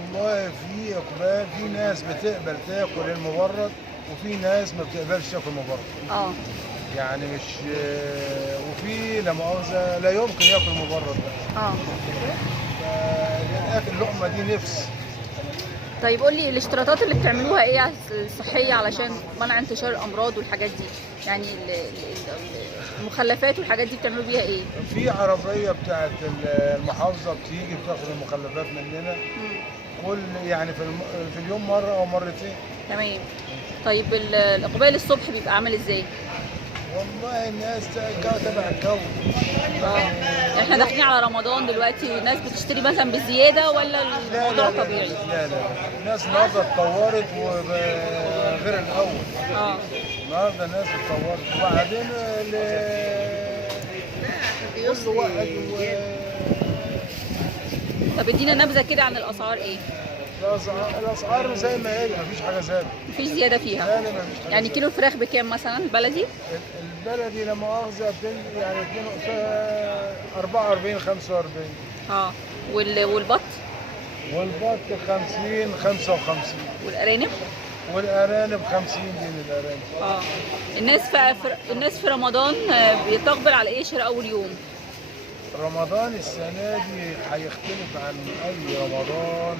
والله في اقبال، في ناس بتقبل تاكل المبرد وفي ناس ما بتقبلش تاكل مبرد. اه. يعني مش، وفي لا مؤاخذه لا يمكن ياكل مبرد بقى. اه. فالاكل اللقمه دي نفس. طيب قول لي الاشتراطات اللي بتعملوها ايه الصحيه علشان منع انتشار الامراض والحاجات دي، يعني المخلفات والحاجات دي بتعملوا بيها ايه؟ في عربيه بتاعت المحافظه بتيجي بتاخد المخلفات مننا كل يعني في اليوم مره او مرتين. تمام. طيب الاقبال الصبح بيبقى عامل ازاي؟ والله الناس تبع الجو. اه. احنا داخلين على رمضان دلوقتي، الناس بتشتري مثلا بزياده ولا لا الموضوع لا لا طبيعي؟ لا لا، الناس النهارده اتطورت وغير الاول. اه. النهارده الناس اتطورت وبعدين كل واحد طب ادينا نبذه كده عن الاسعار ايه؟ الاسعار زي ما هي، مفيش حاجه زادت. مفيش زياده فيها؟ لا لا، مفيش حاجه يعني زادت. كيلو الفراخ بكام مثلا البلدي؟ البلدي لا مؤاخذه يعني 44 45. اه. والبط؟ والبط 50 55. والارانب؟ والارانب 50 جنيه الارانب. اه. الناس في رمضان بتقبل على ايه شراء اول يوم؟ رمضان السنة دي هيختلف عن أي رمضان.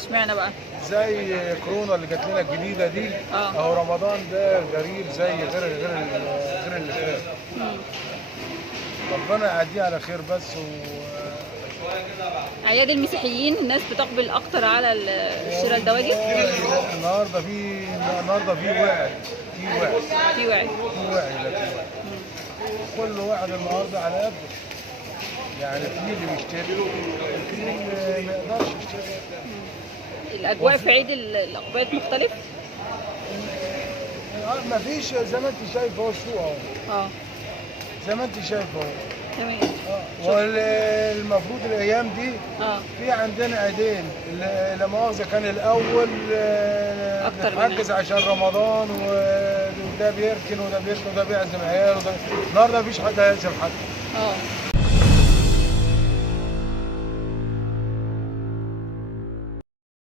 اشمعنى بقى؟ زي كورونا اللي جات لنا الجديدة دي. أهو رمضان ده غريب زي غير اللي فات. ربنا يعديه على خير بس. أعياد المسيحيين الناس بتقبل أكتر على شراء الدواجن؟ النهارده في وعي. في وعي. كل واحد النهارده على قده. يعني في اللي بيشتري وفي اللي ما يقدرش يشتري. الأجواء في عيد الأقباط مختلف؟ مفيش، زي ما انت شايف اهو السوق اهو. اه. زي ما انت شايف اهو. تمام. والمفروض الايام دي في عندنا عيدين. لا مؤاخذه كان الاول بنحجز عشان رمضان وده بيركن وده بيعزم عيال النهارده مفيش حد هيعزم حد.